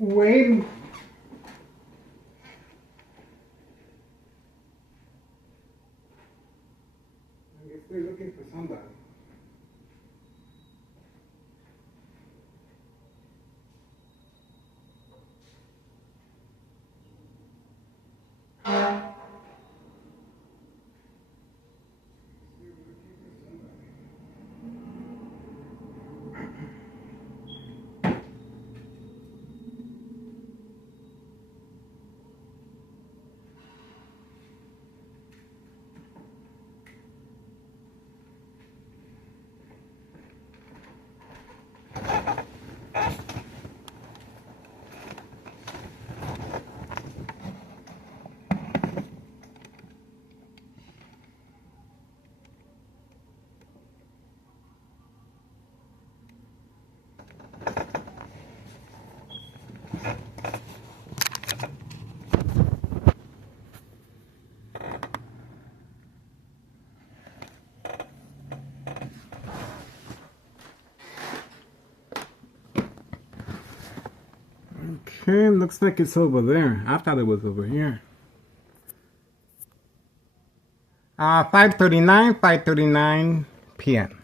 Wait. I guess they're looking for somebody. Okay, looks like it's over there. I thought it was over here. 5:39 p.m.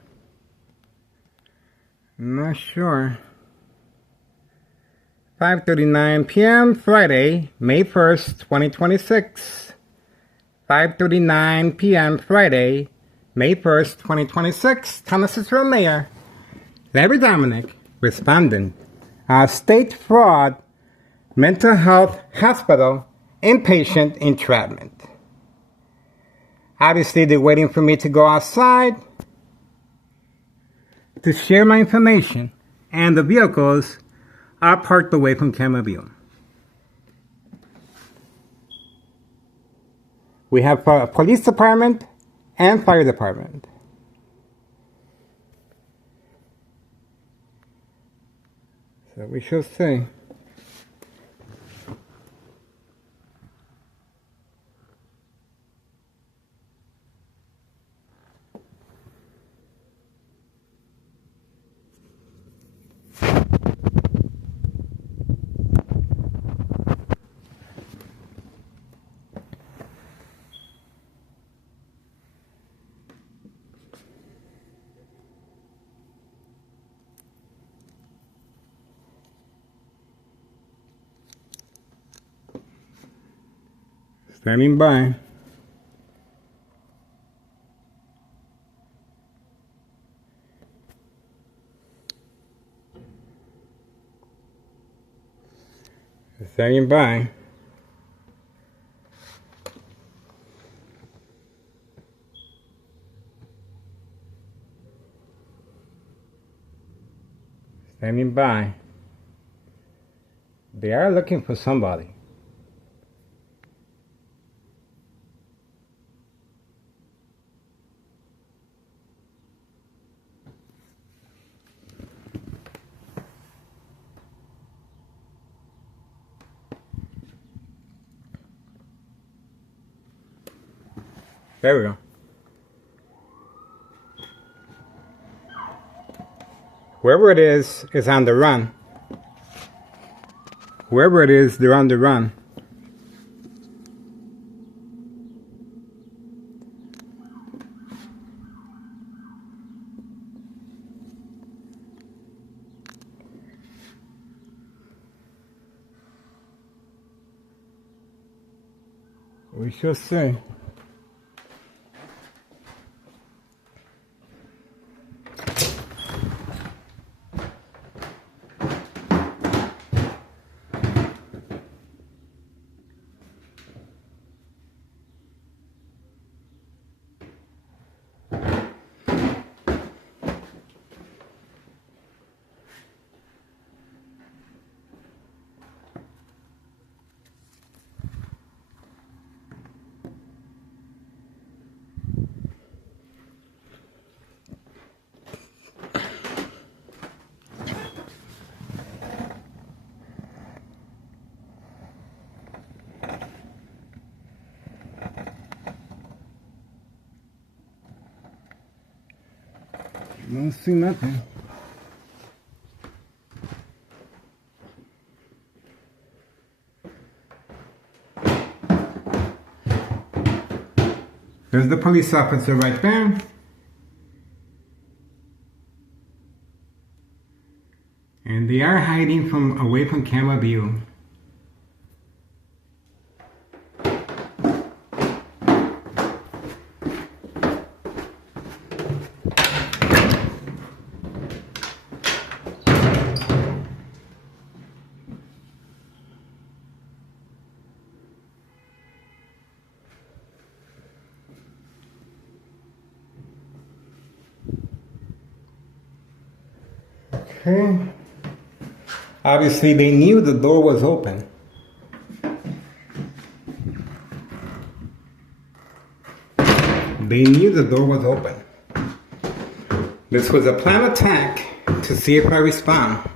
Not sure. 5:39 p.m. Friday, May 1st, 2026. 5:39 p.m. Friday, May 1st, 2026. Thomas Road Mayor Larry Dominic, respondent. State fraud, mental health hospital, inpatient entrapment. Obviously, they're waiting for me to go outside to share my information, and the vehicles are parked away from camera view. We have a police department and fire department. So we shall see. Standing by. Standing by. Standing by. They are looking for somebody. There we go. Whoever it is on the run. Whoever it is, they're on the run. We shall see. Don't see nothing. There's the police officer right there. And they are hiding away from camera view. Okay. Obviously, they knew the door was open. They knew the door was open. This was a planned attack to see if I respond.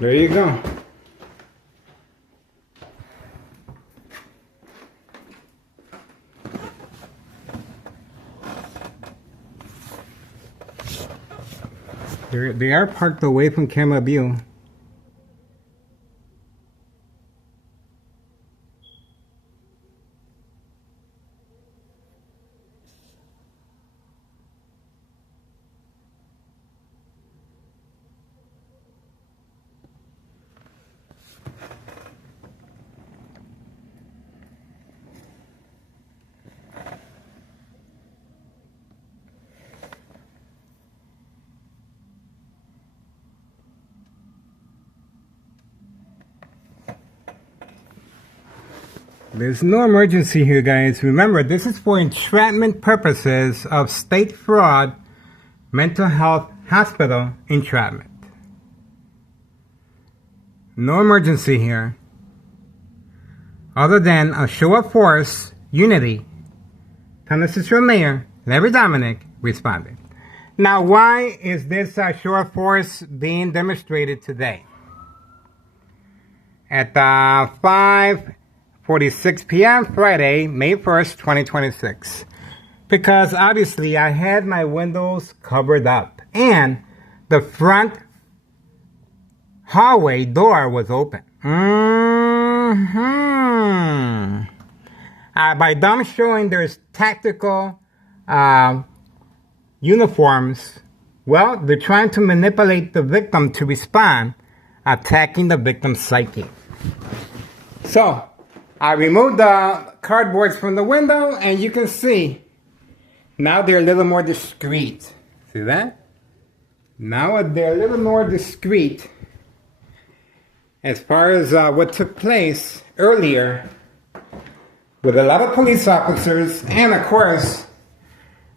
There you go. They are parked away from camera view. There's no emergency here, guys. Remember, this is for entrapment purposes of state fraud, mental health hospital entrapment. No emergency here. Other than a show of force, unity. Town Assistant Mayor Larry Dominic responded. Now, why is this show of force being demonstrated today? At 5:46 p.m. Friday, May 1st, 2026. Because obviously I had my windows covered up and the front hallway door was open. By them showing there's tactical uniforms, well, they're trying to manipulate the victim to respond, attacking the victim's psyche. So, I removed the cardboards from the window, and you can see now they're a little more discreet. See that? Now they're a little more discreet as far as what took place earlier with a lot of police officers, and of course,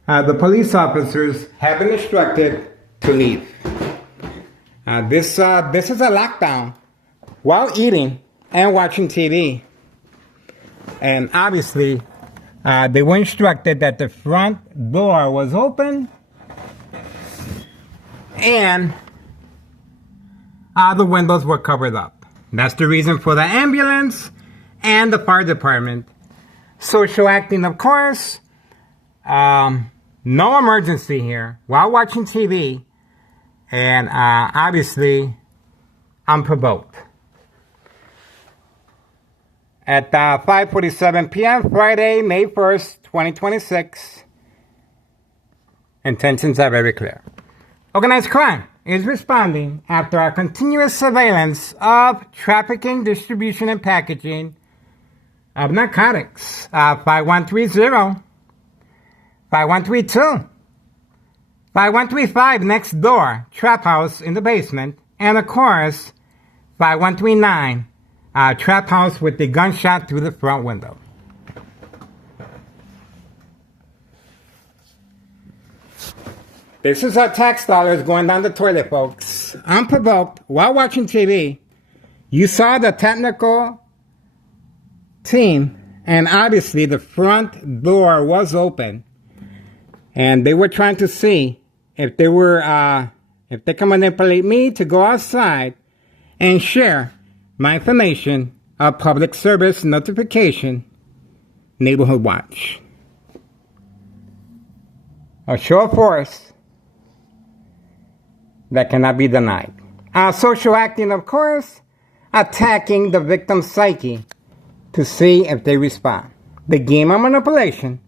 the police officers have been instructed to leave. This is a lockdown while eating and watching TV. And obviously, they were instructed that the front door was open and the windows were covered up. That's the reason for the ambulance and the fire department. Social acting, of course. No emergency here while watching TV. And obviously, unprovoked. At 5:47 p.m. Friday, May 1st, 2026. Intentions are very clear. Organized crime is responding after a continuous surveillance of trafficking, distribution, and packaging of narcotics. 5130, 5132, 5135 next door, trap house in the basement, and of course, 5139, trap house with the gunshot through the front window. This is our tax dollars going down the toilet, folks. Unprovoked, while watching TV, you saw the technical team, and obviously the front door was open, and they were trying to see if they can manipulate me to go outside and share my information of public service notification, neighborhood watch. A show of force that cannot be denied. Social acting, of course, attacking the victim's psyche to see if they respond. The game of manipulation,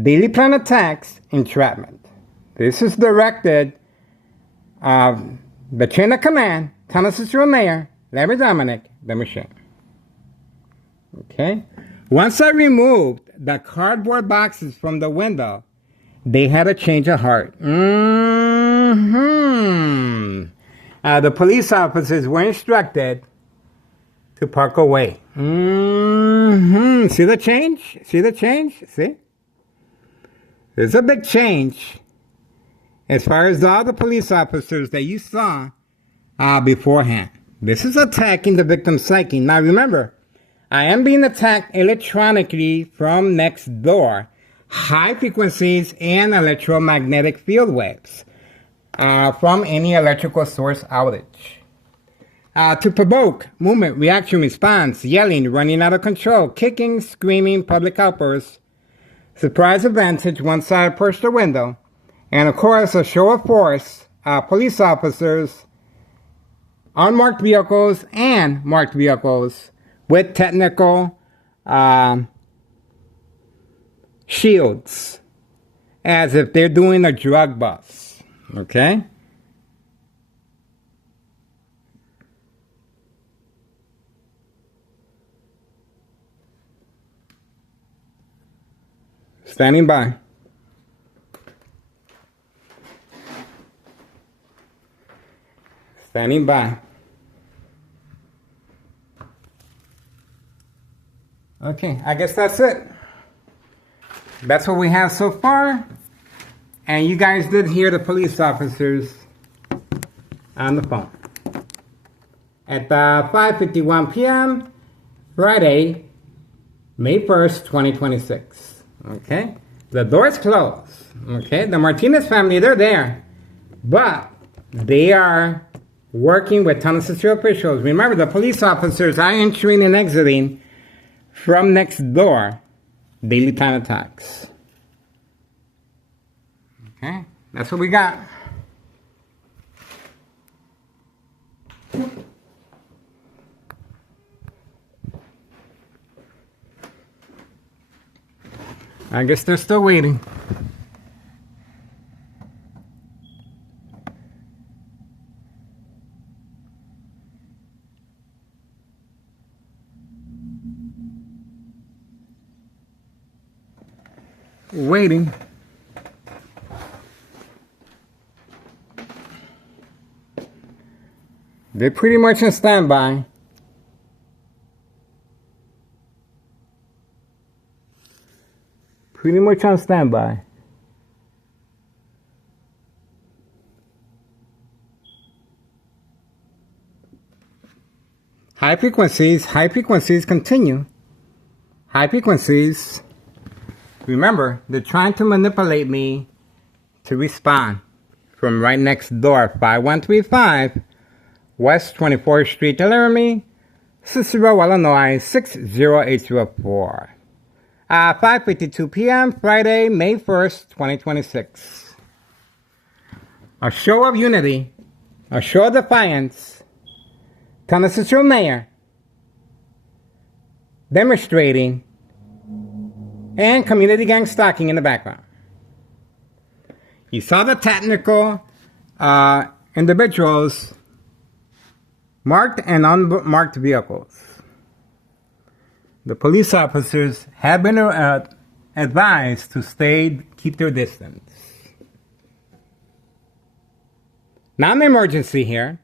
daily plan attacks, entrapment. This is directed the chain of command, Tennessee Mayor, Larry Dominic, the machine. Okay? Once I removed the cardboard boxes from the window, they had a change of heart. The police officers were instructed to park away. See the change? See the change? See? There's a big change as far as all the police officers that you saw beforehand. This is attacking the victim's psyche. Now remember, I am being attacked electronically from next door. High frequencies and electromagnetic field waves from any electrical source outage. To provoke movement, reaction, response, yelling, running out of control, kicking, screaming, public outbursts, surprise advantage once I approach the window, and of course a show of force, police officers, unmarked vehicles and marked vehicles with technical shields, as if they're doing a drug bust. Okay? Standing by. Standing by. Okay, I guess that's it. That's what we have so far. And you guys did hear the police officers on the phone. At 5:51 p.m., Friday, May 1st, 2026. Okay? The door's closed. Okay? The Martinez family, they're there. But they are working with Tennessee officials. Remember, the police officers are entering and exiting from next door. Daily time attacks. Okay, that's what we got. I guess they're still waiting. Waiting. They're pretty much on standby. Pretty much on standby. High frequencies continue. High frequencies. Remember, they're trying to manipulate me to respond from right next door, 5135 West 24th Street, Laramie, Cicero, Illinois, 60804. 5:52 p.m., Friday, May 1st, 2026. A show of unity, a show of defiance. Tennessee Mayor demonstrating, and community gang stalking in the background. You saw the technical individuals, marked and unmarked vehicles. the police officers have been advised to keep their distance. Not an emergency here.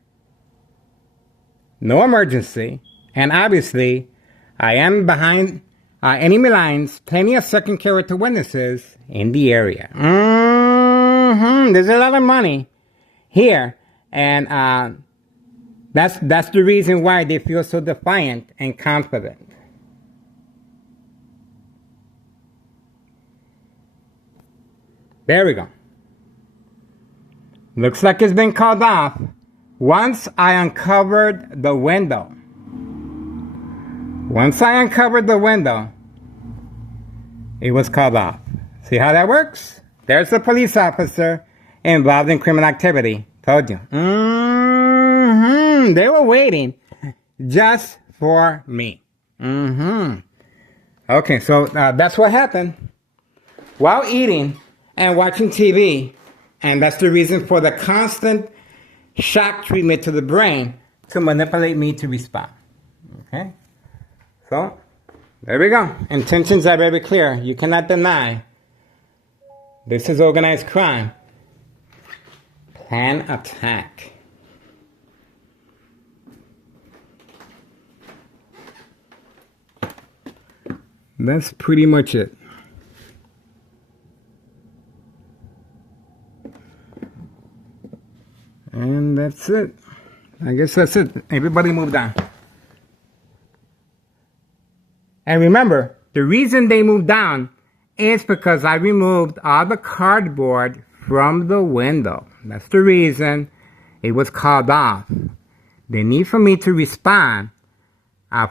No emergency. And obviously, I am behind enemy lines, plenty of second character witnesses in the area. There's a lot of money here. And that's the reason why they feel so defiant and confident. There we go. Looks like it's been called off once I uncovered the window. Once I uncovered the window, it was called off. See how that works? There's the police officer involved in criminal activity. Told you. They were waiting just for me. Okay, so that's what happened while eating and watching TV. And that's the reason for the constant shock treatment to the brain to manipulate me to respond. Okay? So, there we go. Intentions are very clear. You cannot deny this is organized crime. Plan attack. That's pretty much it. And that's it. I guess that's it. Everybody moved on. And remember, the reason they moved down is because I removed all the cardboard from the window. That's the reason it was called off. They need for me to respond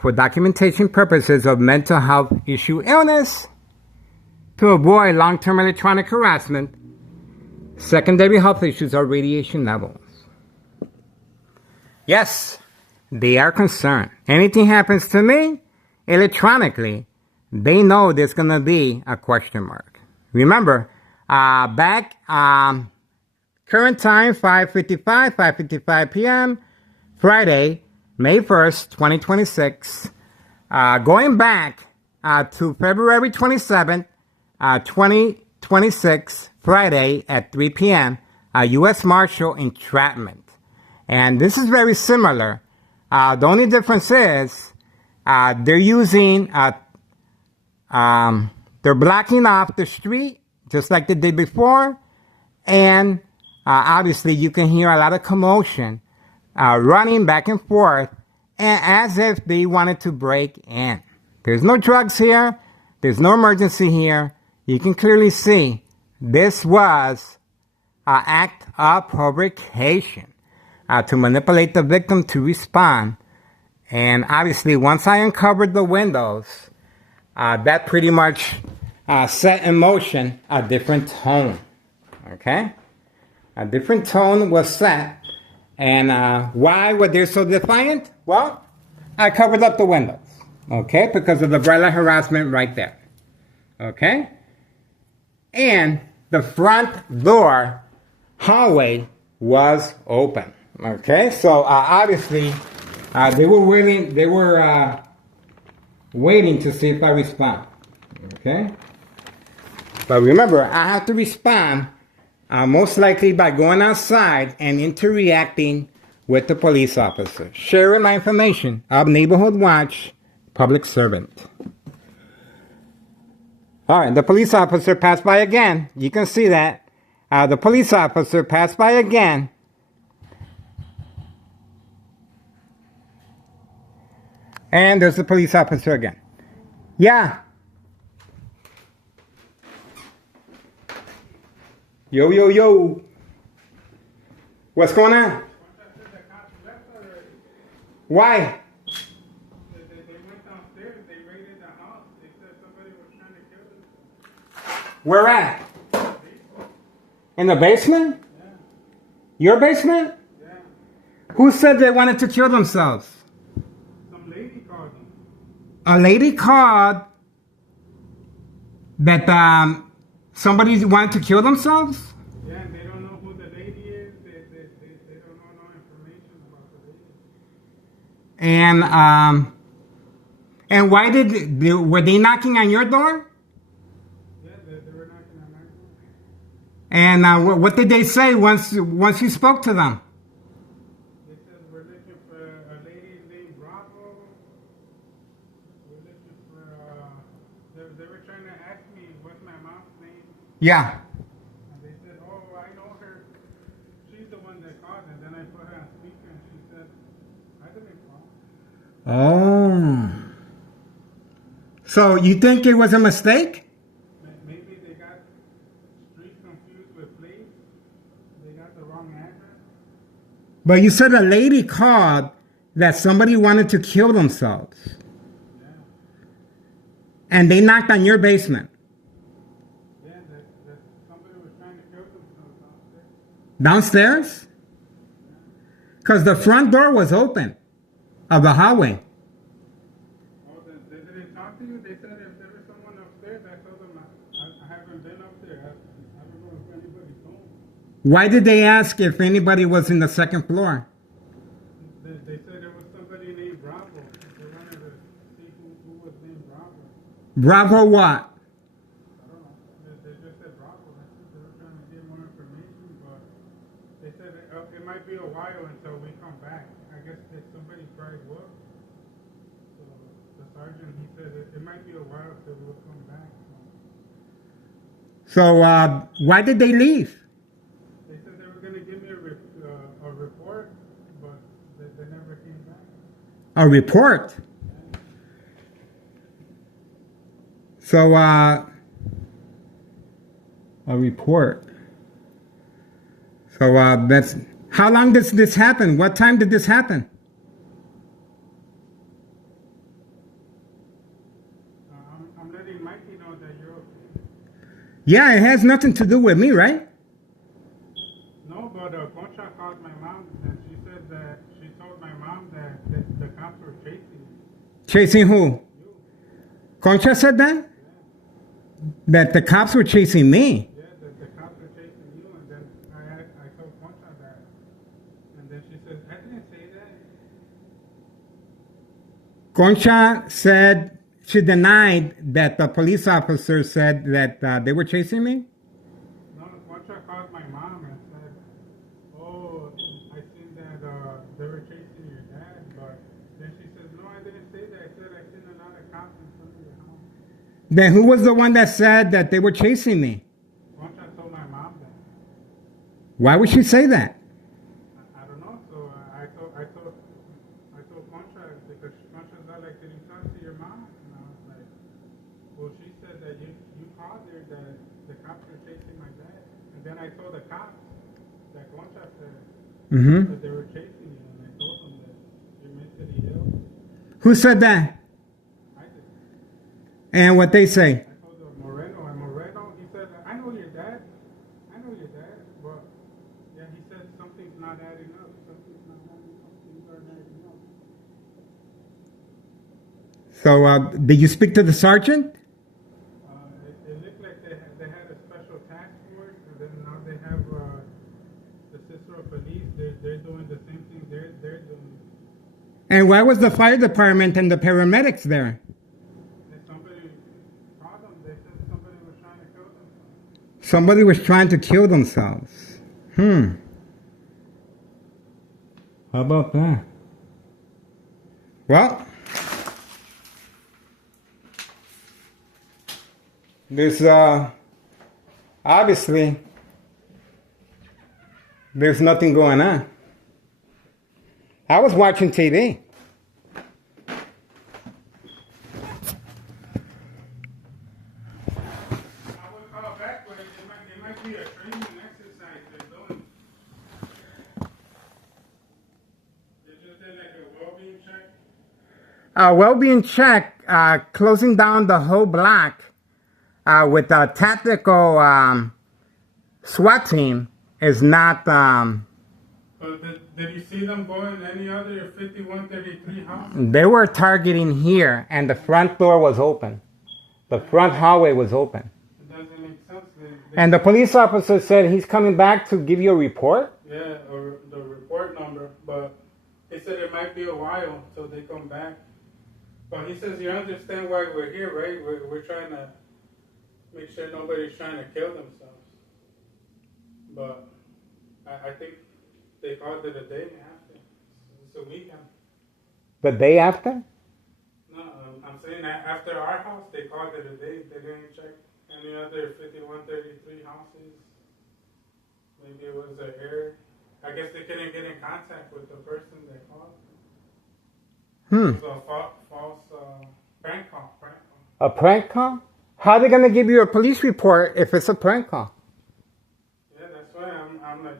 for documentation purposes of mental health issue illness, to avoid long-term electronic harassment, secondary health issues, or radiation levels. Yes, they are concerned. Anything happens to me electronically, they know there's going to be a question mark. Remember, back current time, 5:55 p.m., Friday, May 1st, 2026. Going back to February 27th, 2026, Friday at 3 p.m., U.S. Marshal entrapment. And this is very similar. The only difference is they're using, they're blocking off the street just like they did before. And obviously you can hear a lot of commotion running back and forth as if they wanted to break in. There's no drugs here. There's no emergency here. You can clearly see this was an act of provocation to manipulate the victim to respond. And obviously, once I uncovered the windows, that pretty much set in motion a different tone. Okay? A different tone was set. And why were they so defiant? Well, I covered up the windows. Okay? Because of the bright light harassment right there. Okay? And the front door hallway was open. Okay? So obviously, they were waiting to see if I respond. Okay? But remember, I have to respond most likely by going outside and interacting with the police officer, sharing my information of Neighborhood Watch, public servant. All right, the police officer passed by again. You can see that. The police officer passed by again. And there's the police officer again. Yeah. Yo, yo, yo. What's going on? Why? They went downstairs, they raided the house. They said somebody was trying to kill us. Where at? In the basement? Yeah. Your basement? Yeah. Who said they wanted to kill themselves? Some lady called them. A lady called that somebody wanted to kill themselves? Yeah, and they don't know who the lady is. They don't know no information about the lady. And And why were they knocking on your door? Yeah, they were knocking on my door. And what did they say once you spoke to them? They said we're looking for a lady named Bravo. We're looking for, they were trying to ask me what's my mom's name. Yeah. And they said, oh, I know her. She's the one that called. And then I put her on speaker and she said, I didn't call. Oh. So you think it was a mistake? Maybe they got street confused with plates. They got the wrong address. But you said a lady called that somebody wanted to kill themselves. Yeah. And they knocked on your basement. Yeah, that somebody was trying to kill themselves Downstairs? Because the front door was open of the hallway. Oh, they didn't talk to you? They said if there was someone upstairs, I told them I haven't been up there. I don't know if anybody's home. Why did they ask if anybody was in the second floor? They said there was somebody named Bravo. They wanted to see who was named Bravo. Bravo what? I don't know. They just said Bravo. They were trying to get more information, but they said it might be a while until we come back. I guess that somebody cried wolf. So the sergeant, he said it might be a while till we'll come back. So why did they leave? They said they were going to give me a report, but they never came back. A report? So a report. So that's... How long does this happen? What time did this happen? I'm letting Mikey know that you're okay. Yeah, it has nothing to do with me, right? No, but Concha called my mom and she said that she told my mom that the cops were chasing you. Chasing who? You. Concha said that? Yeah. That the cops were chasing me. Yeah, the cops were chasing you, and then I told Concha that. And then she said, I didn't say that. Concha said she denied that the police officer said that they were chasing me. No, Concha called my mom and said, oh, I seen that they were chasing your dad, but then she said, no, I didn't say that. I said I seen a lot of cops in front of your house. Then who was the one that said that they were chasing me? Concha told my mom that. Why would she say that? I don't know. So I told Concha because Concha's not like, did you talk to your mom? And I was like, well, she said that you called her that the cops were chasing my dad. And then I told the cops that Concha said that they were chasing you, and I told them that you're mentally ill. Who said that? I did. And what they say? I told Moreno, and Moreno, he said, I know your dad. I know your dad. But yeah, he said something's not adding up. Something's not adding up. Things aren't adding up. So did you speak to the sergeant? It looked like they had a special task force, and then now they have the sister of police. They're doing the same thing they're doing. And why was the fire department and the paramedics there? And somebody called them. They said somebody was trying to kill them. Somebody was trying to kill themselves. How about that? Well, there's obviously there's nothing going on. I was watching TV. I would call back, but it might be a training exercise they're doing. They just did like a well-being check. Well-being check, closing down the whole block with a tactical SWAT team is not. But did you see them go in any other 5133 house? They were targeting here, and the front door was open. The front hallway was open. It doesn't make sense. And the police officer said he's coming back to give you a report. Yeah, or the report number, but they said it might be a while till they come back. But he says, you understand why we're here, right? We're trying to make sure nobody's trying to kill themselves. But I think they called it a day after. It's a weekend. The day after? No, I'm saying that after our house, they called it a day. They didn't check any other 5133 houses. Maybe it was an error. I guess they couldn't get in contact with the person they called. It was a false prank call. A prank call? How are they going to give you a police report if it's a prank call? Yeah, that's why I'm like,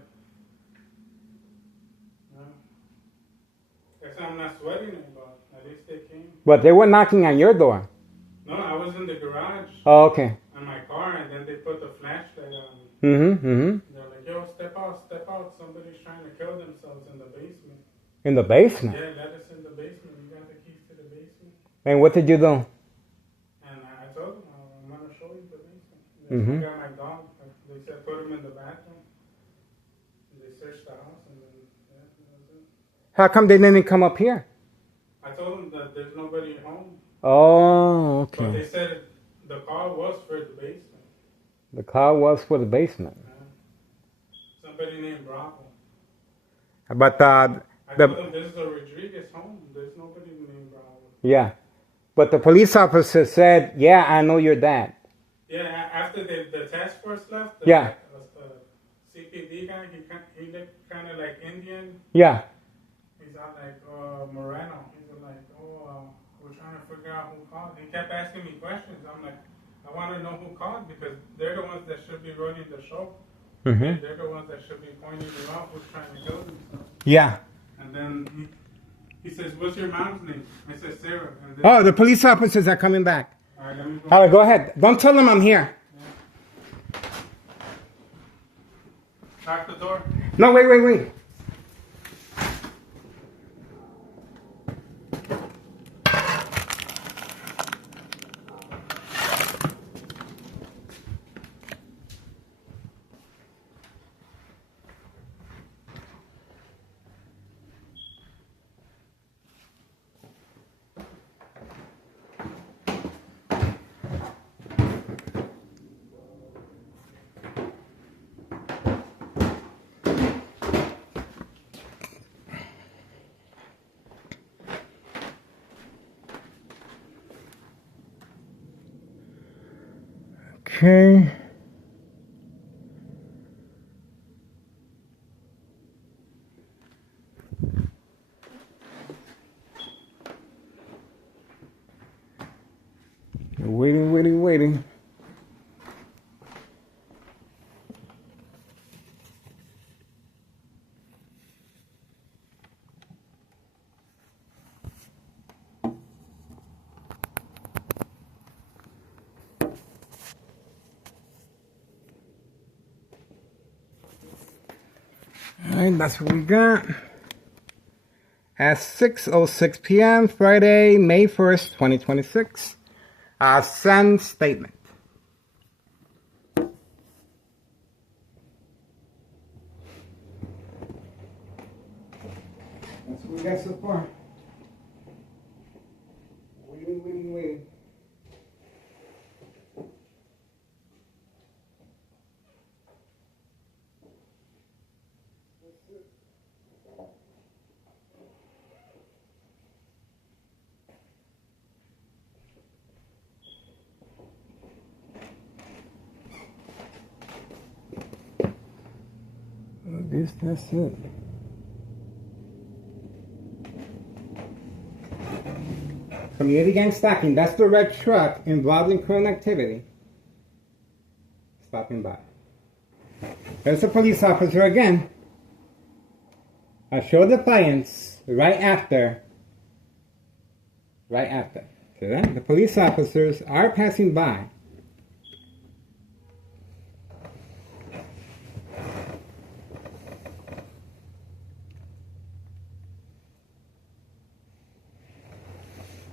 guess I'm not sweating it, but at least they came. But they were knocking on your door. No, I was in the garage. Oh, okay. In my car, and then they put the flashlight on me. They're like, yo, step out. Somebody's trying to kill themselves in the basement. In the basement? Yeah, let us in the basement. You got the keys to the basement. And what did you do? And I told them, I'm going to show you the basement. I got my dog. They said put him in the bathroom. They searched the house, and then, yeah, that was it. How come they didn't come up here? I told them that there's nobody home. Oh, But okay. they said the call was for the basement. The call was for the basement. Somebody named Bravo. But I told them this is a Rodriguez home. There's nobody named Bravo. yeah. But the police officer said, yeah, I know your dad. Yeah, after the task force left, Yeah. CPD guy, he looked kind of like Indian. Yeah. He's all like, Moreno. He's all like, we're trying to figure out who called. He kept asking me questions. I'm like, I want to know who called because they're the ones that should be running the show. They're the ones that should be pointing you out who's trying to kill themselves. Yeah. And then he says, what's your mom's name? I said, Sarah. And then, Oh, the police officers are coming back. all right, let me go. All right, go ahead. Don't tell them I'm here. Lock the door. No, wait. Okay. Waiting. All right, that's what we got. At 6:06 p.m., Friday, May 1st, 2026. Send statement. That's what we got so far. Waiting. I guess that's it. Community gang stalking. That's the red truck involved in criminal activity. Stopping by. There's a police officer again. I show defiance right after. See that? The police officers are passing by.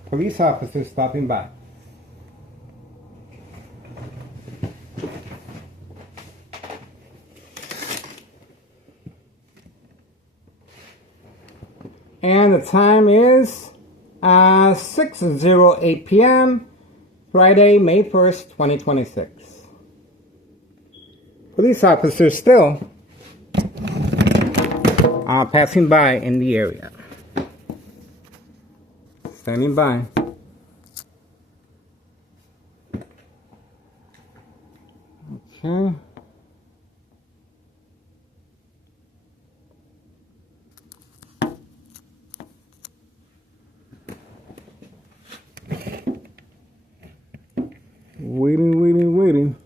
Police officers stopping by. And the time is 6:08 p.m. Friday, May 1st, 2026. Police officers still passing by in the area. Standing by. Okay. Waiting, waiting, waiting.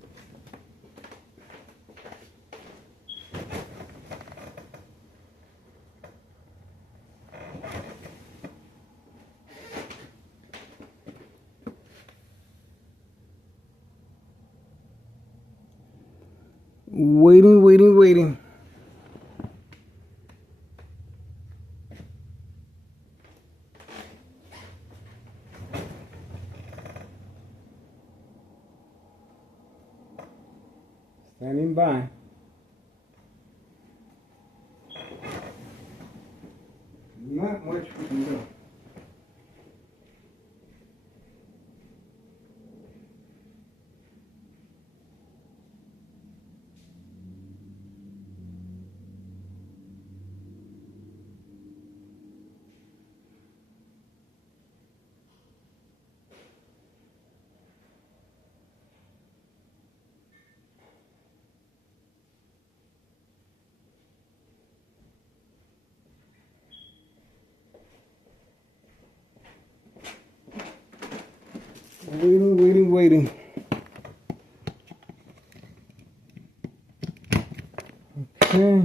Waiting, waiting, waiting. Standing by. Not much we can do. Waiting, waiting, waiting. Okay.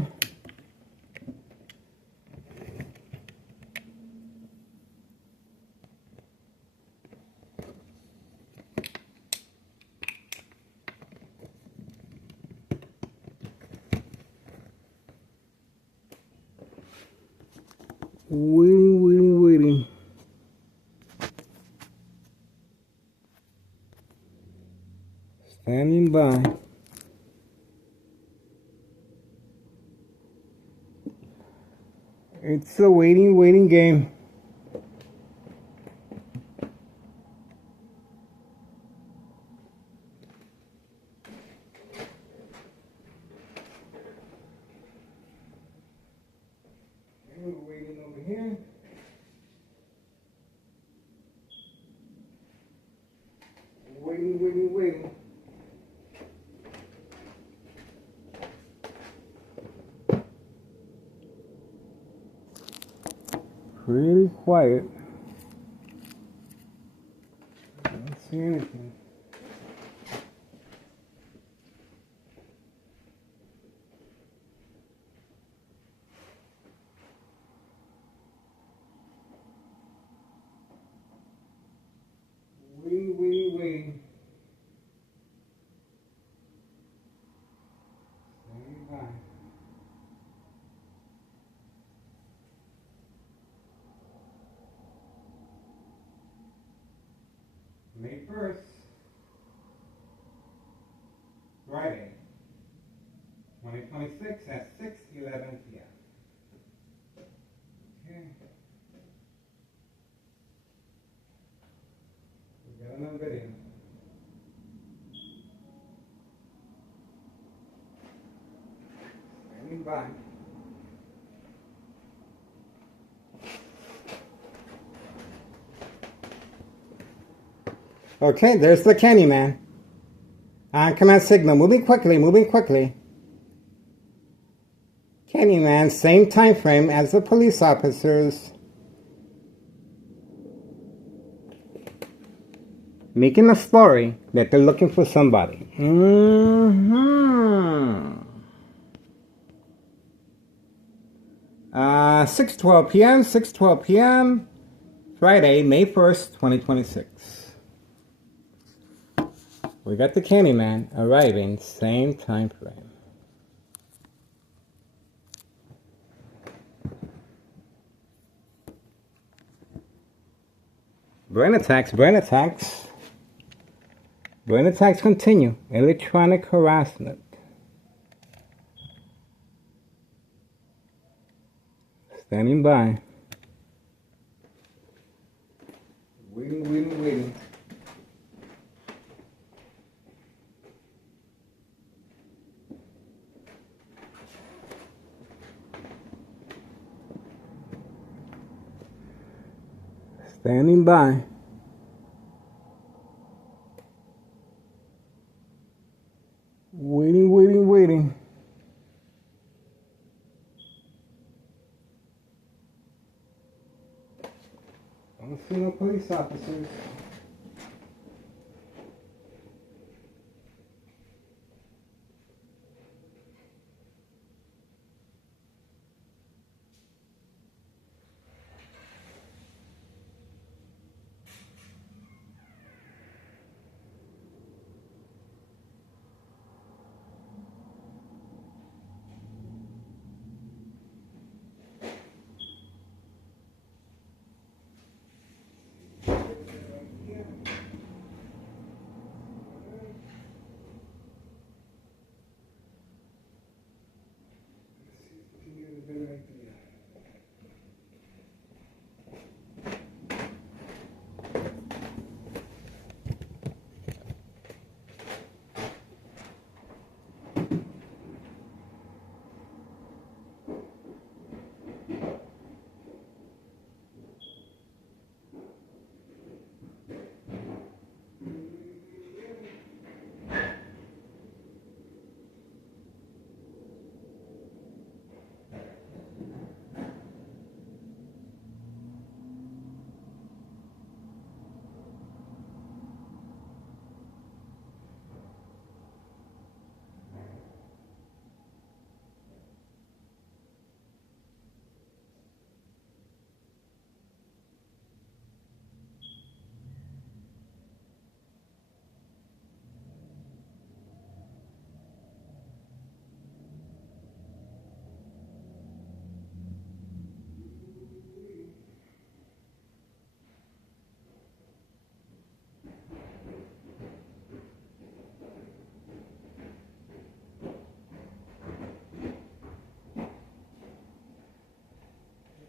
Waiting, waiting, waiting. Standing by. It's a waiting, waiting game. And we're waiting over here. Waiting, waiting, waiting. Pretty quiet. Don't see anything. Waiting, waiting, waiting. Standing by. May 1st, Friday, 2026 at 6:11 p.m. Okay. We got another video. Standing by. Okay, there's the Candyman. On command signal, moving quickly, moving quickly. Candyman, same time frame as the police officers. Making a story that they're looking for somebody. 6:12 p.m., 6:12 p.m., Friday, May 1st, 2026. We got the Candyman arriving, same time frame. Brain attacks, brain attacks. Brain attacks continue. Electronic harassment. Standing by. Standing by. Waiting, waiting, waiting. I don't see no police officers.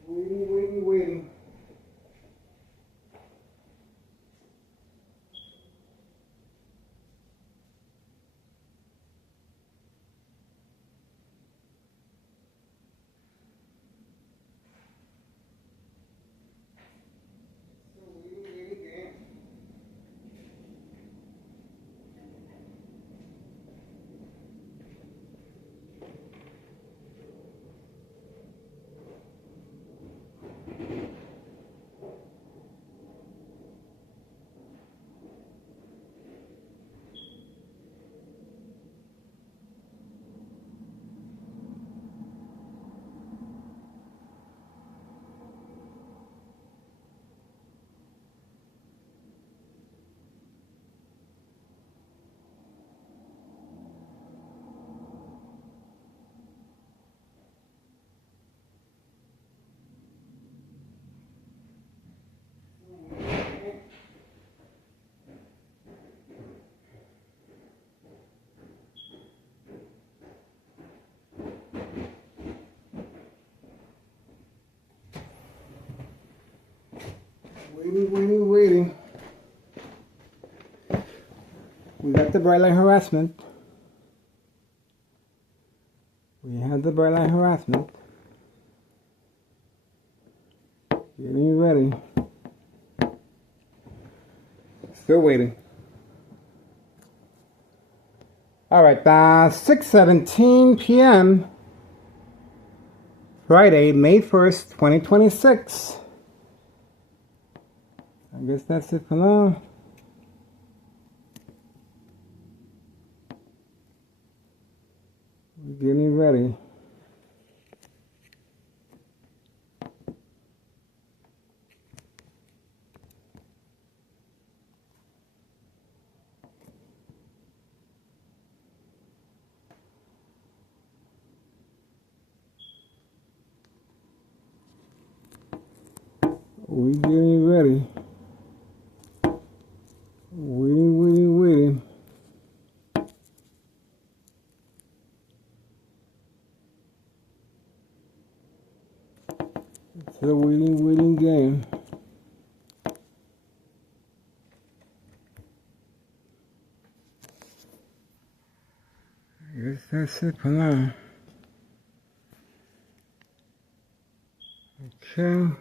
Waiting, waiting, waiting. Waiting, waiting, waiting. We got the bright light harassment. We have the bright light harassment. Getting ready. Still waiting. All right, 6:17 p.m. Friday, May 1st, 2026. I guess that's it for now. We're getting ready. We're getting ready. Waiting, waiting, waiting. It's a waiting, waiting game. I guess that's it for now. Okay.